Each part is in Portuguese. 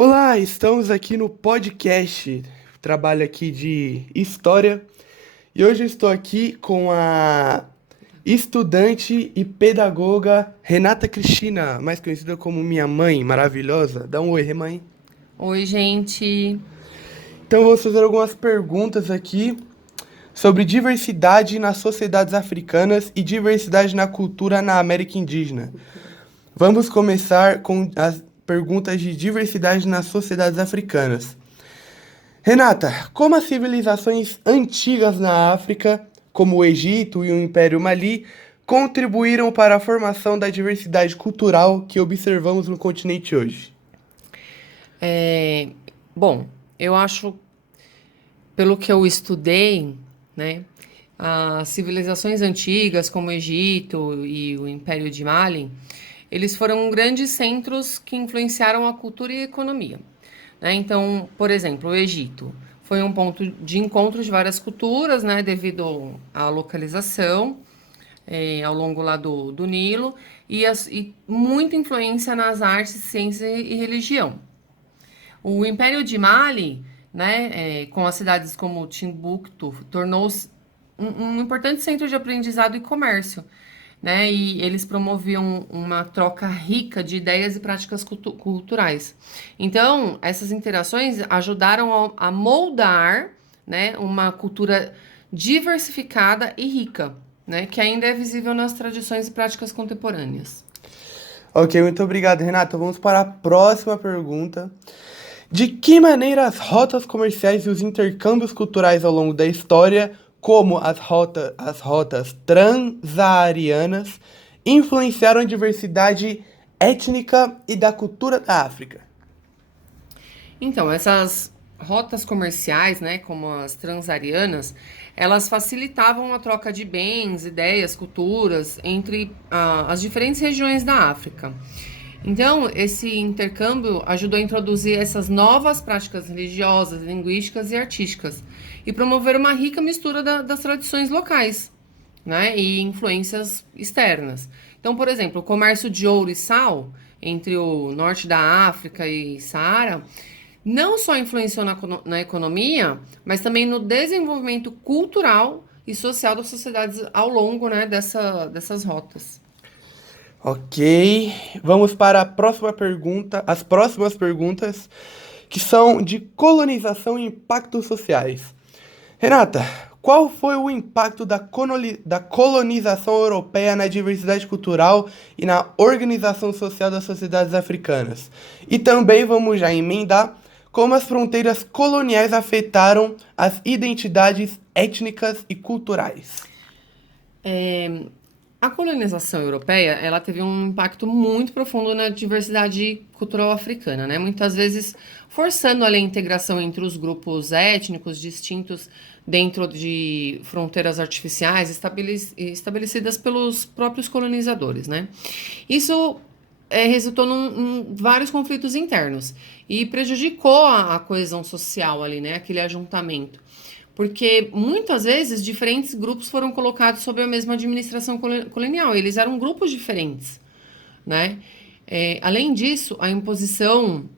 Olá, estamos aqui no podcast, trabalho aqui de História, e hoje eu estou aqui com a estudante e pedagoga Renata Cristina, mais conhecida como minha mãe maravilhosa. Dá um oi, mãe. Oi, gente. Então, vou fazer algumas perguntas aqui sobre diversidade nas sociedades africanas e diversidade na cultura na América Indígena. Vamos começar com as perguntas de diversidade nas sociedades africanas. Renata, como as civilizações antigas na África, como o Egito e o Império Mali, contribuíram para a formação da diversidade cultural que observamos no continente hoje? É, bom, eu acho, pelo que eu estudei, né, as civilizações antigas, como o Egito e o Império de Mali, eles foram grandes centros que influenciaram a cultura e a economia, né? Então, por exemplo, o Egito foi um ponto de encontro de várias culturas, né, devido à localização, ao longo lá do Nilo, e muita influência nas artes, ciência e religião. O Império de Mali, né, com as cidades como Timbuktu, tornou-se um importante centro de aprendizado e comércio, né? E eles promoviam uma troca rica de ideias e práticas culturais. Então, essas interações ajudaram a moldar, né, uma cultura diversificada e rica, né, que ainda é visível nas tradições e práticas contemporâneas. Ok, muito obrigado, Renata. Vamos para a próxima pergunta. De que maneira as rotas comerciais e os intercâmbios culturais ao longo da história, como as rotas transsaarianas, influenciaram a diversidade étnica e da cultura da África? Então, essas rotas comerciais, né, como as transarianas, elas facilitavam a troca de bens, ideias, culturas entre as diferentes regiões da África. Então, esse intercâmbio ajudou a introduzir essas novas práticas religiosas, linguísticas e artísticas e promover uma rica mistura das tradições locais, né, e influências externas. Então, por exemplo, o comércio de ouro e sal entre o norte da África e Saara não só influenciou na economia, mas também no desenvolvimento cultural e social das sociedades ao longo, né, dessas rotas. Ok, vamos para a próxima pergunta, as próximas perguntas, que são de colonização e impactos sociais. Renata, qual foi o impacto da colonização europeia na diversidade cultural e na organização social das sociedades africanas? E também vamos já emendar como as fronteiras coloniais afetaram as identidades étnicas e culturais. A colonização europeia, ela teve um impacto muito profundo na diversidade cultural africana, né? Muitas vezes forçando ali a integração entre os grupos étnicos distintos dentro de fronteiras artificiais estabelecidas pelos próprios colonizadores, né? Isso resultou em vários conflitos internos e prejudicou a coesão social ali, né? Aquele ajuntamento. Porque muitas vezes diferentes grupos foram colocados sob a mesma administração colonial. Eles eram grupos diferentes, né? Além disso, a imposição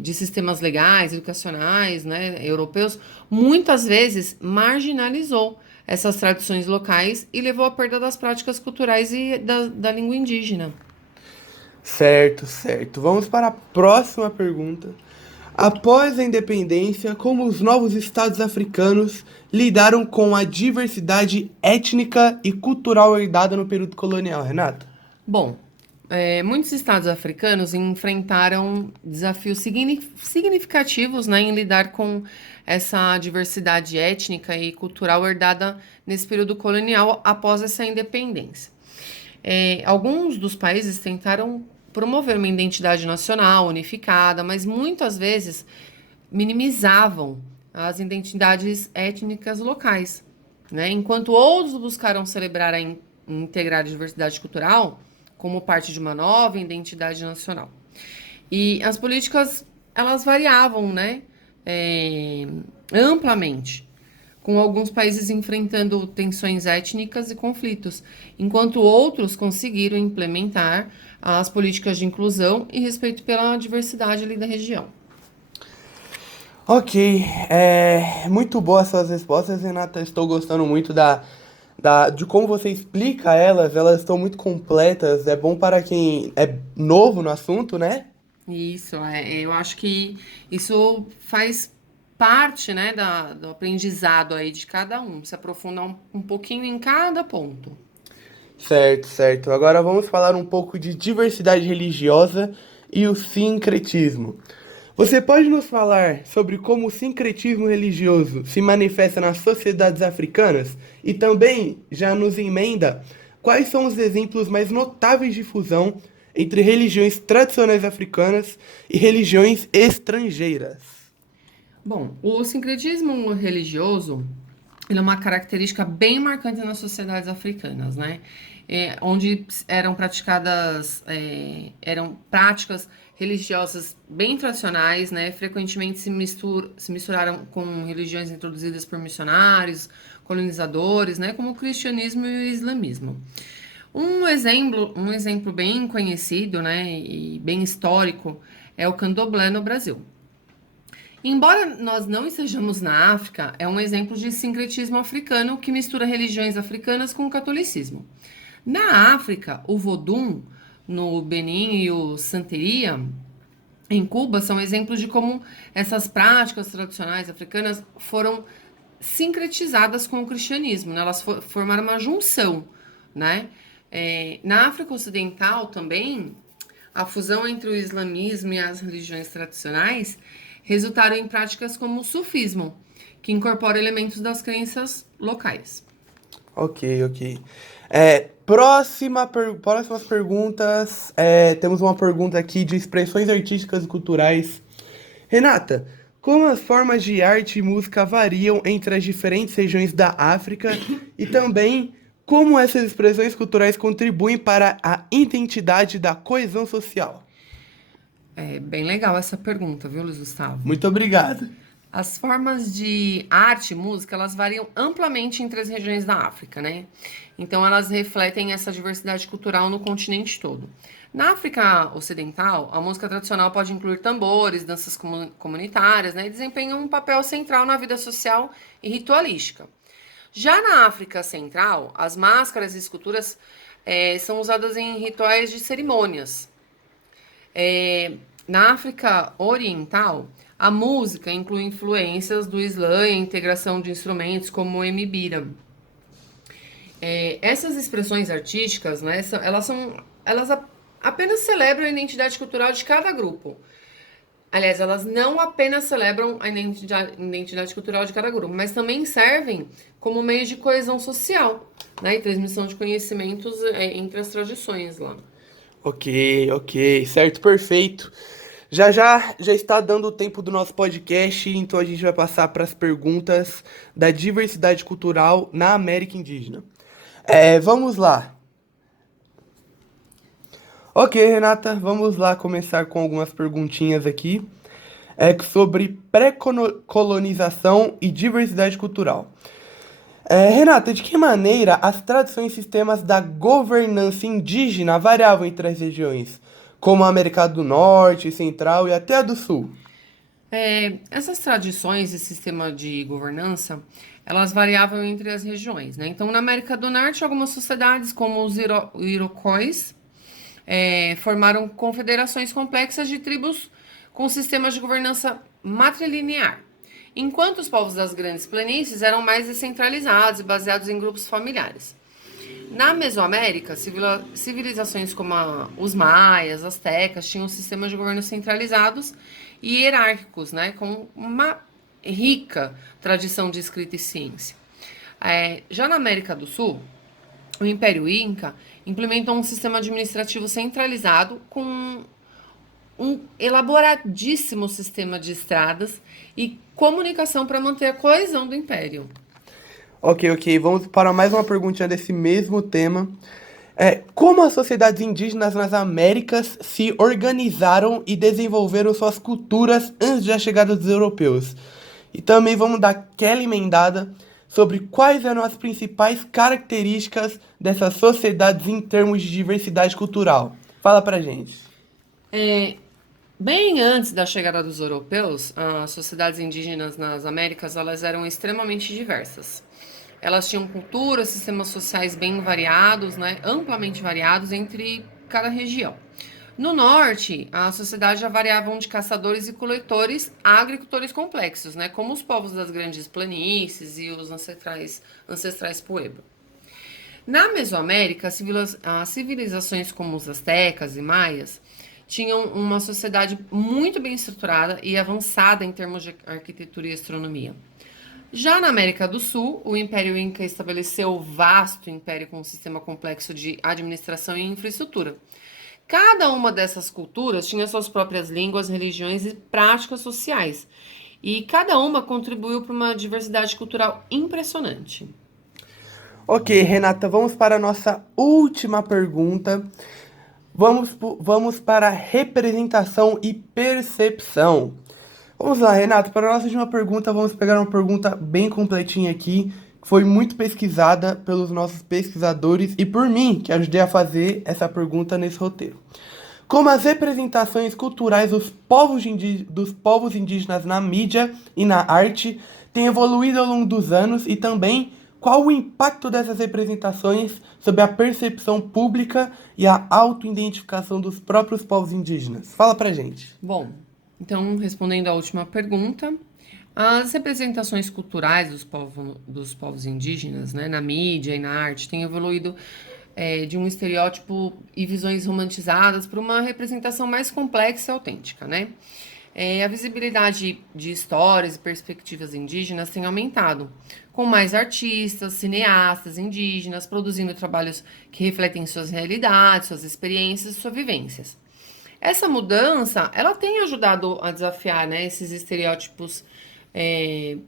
de sistemas legais, educacionais, né, europeus, muitas vezes marginalizou essas tradições locais e levou à perda das práticas culturais e da língua indígena. Certo, certo. Vamos para a próxima pergunta. Após a independência, como os novos estados africanos lidaram com a diversidade étnica e cultural herdada no período colonial, Renata? Bom, muitos estados africanos enfrentaram desafios significativos, né, em lidar com essa diversidade étnica e cultural herdada nesse período colonial após essa independência. Alguns dos países tentaram promover uma identidade nacional unificada, mas muitas vezes minimizavam as identidades étnicas locais, né? Enquanto outros buscaram celebrar integrar a diversidade cultural como parte de uma nova identidade nacional. E as políticas, elas variavam, né? É, amplamente. com alguns países enfrentando tensões étnicas e conflitos, enquanto outros conseguiram implementar as políticas de inclusão e respeito pela diversidade ali da região. Ok, muito boas suas respostas, Renata. Estou gostando muito de como você explica elas estão muito completas. É bom para quem é novo no assunto, né? Isso, eu acho que isso faz parte, né, do aprendizado aí de cada um, se aprofundar um pouquinho em cada ponto. Certo, certo. Agora vamos falar um pouco de diversidade religiosa e o sincretismo. Você pode nos falar sobre como o sincretismo religioso se manifesta nas sociedades africanas? E também já nos emenda quais são os exemplos mais notáveis de fusão entre religiões tradicionais africanas e religiões estrangeiras? Bom, o sincretismo religioso, ele é uma característica bem marcante nas sociedades africanas, né? Onde eram praticadas, eram práticas religiosas bem tradicionais, né? Frequentemente se misturaram com religiões introduzidas por missionários, colonizadores, né? Como o cristianismo e o islamismo. Um exemplo bem conhecido, né? E bem histórico é o candomblé no Brasil. Embora nós não estejamos na África, é um exemplo de sincretismo africano que mistura religiões africanas com o catolicismo. Na África, o Vodum, no Benin, e o Santeria, em Cuba, são exemplos de como essas práticas tradicionais africanas foram sincretizadas com o cristianismo, né? Elas formaram uma junção, né? Na África Ocidental também, a fusão entre o islamismo e as religiões tradicionais resultaram em práticas como o sufismo, que incorpora elementos das crenças locais. Ok, ok. Próximas perguntas. Temos uma pergunta aqui de expressões artísticas e culturais. Renata, como as formas de arte e música variam entre as diferentes regiões da África e também como essas expressões culturais contribuem para a identidade da coesão social? É bem legal essa pergunta, viu, Luiz Gustavo? Muito obrigado. As formas de arte e música, elas variam amplamente entre as regiões da África, né? Então, elas refletem essa diversidade cultural no continente todo. Na África Ocidental, a música tradicional pode incluir tambores, danças comunitárias, né? E desempenham um papel central na vida social e ritualística. Já na África Central, as máscaras e esculturas são usadas em rituais de cerimônias. Na África Oriental, a música inclui influências do Islã e a integração de instrumentos como o embira. Essas expressões artísticas, né, elas apenas celebram a identidade cultural de cada grupo. Aliás, elas não apenas celebram a identidade cultural de cada grupo, mas também servem como meio de coesão social, né, e transmissão de conhecimentos entre as tradições lá. Ok, ok, certo, perfeito. Já está dando o tempo do nosso podcast, então a gente vai passar para as perguntas da diversidade cultural na América Indígena. Vamos lá. Ok, Renata, vamos lá começar com algumas perguntinhas aqui sobre pré-colonização e diversidade cultural. Renata, de que maneira as tradições e sistemas da governança indígena variavam entre as regiões, como a América do Norte, Central e até a do Sul? Essas tradições e sistema de governança, elas variavam entre as regiões, né? Então, na América do Norte, algumas sociedades, como os Iroquois, formaram confederações complexas de tribos com sistemas de governança matrilinear, enquanto os povos das grandes planícies eram mais descentralizados e baseados em grupos familiares. Na Mesoamérica, civilizações como os maias, astecas, tinham sistemas de governo centralizados e hierárquicos, né, com uma rica tradição de escrita e ciência. Já na América do Sul, o Império Inca implementou um sistema administrativo centralizado com um elaboradíssimo sistema de estradas e comunicação para manter a coesão do império. Ok, ok. Vamos para mais uma perguntinha desse mesmo tema. Como as sociedades indígenas nas Américas se organizaram e desenvolveram suas culturas antes da chegada dos europeus? E também vamos dar aquela emendada. sobre quais eram as principais características dessas sociedades em termos de diversidade cultural. Fala pra gente. Bem antes da chegada dos europeus, as sociedades indígenas nas Américas, elas eram extremamente diversas. Elas tinham culturas, sistemas sociais bem variados, né, amplamente variados entre cada região. No norte, a sociedade já variava de caçadores e coletores a agricultores complexos, né, como os povos das grandes planícies e os ancestrais Pueblo. Na Mesoamérica, as civilizações como os astecas e maias tinham uma sociedade muito bem estruturada e avançada em termos de arquitetura e astronomia. Já na América do Sul, o Império Inca estabeleceu o vasto império com um sistema complexo de administração e infraestrutura. Cada uma dessas culturas tinha suas próprias línguas, religiões e práticas sociais, e cada uma contribuiu para uma diversidade cultural impressionante. Ok, Renata, vamos para a nossa última pergunta. Vamos para representação e percepção. Vamos lá, Renata, para a nossa última pergunta, vamos pegar uma pergunta bem completinha aqui, que foi muito pesquisada pelos nossos pesquisadores e por mim, que ajudei a fazer essa pergunta nesse roteiro. Como as representações culturais dos povos indígenas na mídia e na arte têm evoluído ao longo dos anos e também qual o impacto dessas representações sobre a percepção pública e a autoidentificação dos próprios povos indígenas? Fala pra gente. Bom, então, respondendo à última pergunta, as representações culturais dos povos indígenas, né, na mídia e na arte têm evoluído de um estereótipo e visões romantizadas para uma representação mais complexa e autêntica, né? A visibilidade de histórias e perspectivas indígenas tem aumentado, com mais artistas, cineastas indígenas produzindo trabalhos que refletem suas realidades, suas experiências e suas vivências. Essa mudança, ela tem ajudado a desafiar, né, esses estereótipos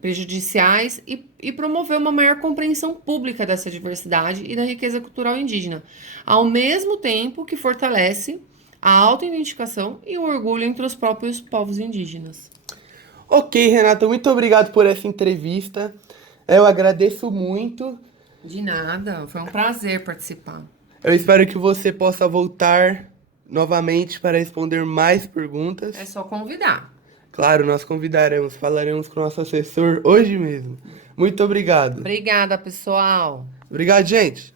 prejudiciais e promover uma maior compreensão pública dessa diversidade e da riqueza cultural indígena, ao mesmo tempo que fortalece a autoidentificação e o orgulho entre os próprios povos indígenas. Ok, Renata, muito obrigado por essa entrevista. Eu agradeço muito. De nada, foi um prazer participar. Eu espero que você possa voltar novamente para responder mais perguntas. É só convidar. Claro, nós convidaremos, falaremos com o nosso assessor hoje mesmo. Muito obrigado. Obrigada, pessoal. Obrigado, gente.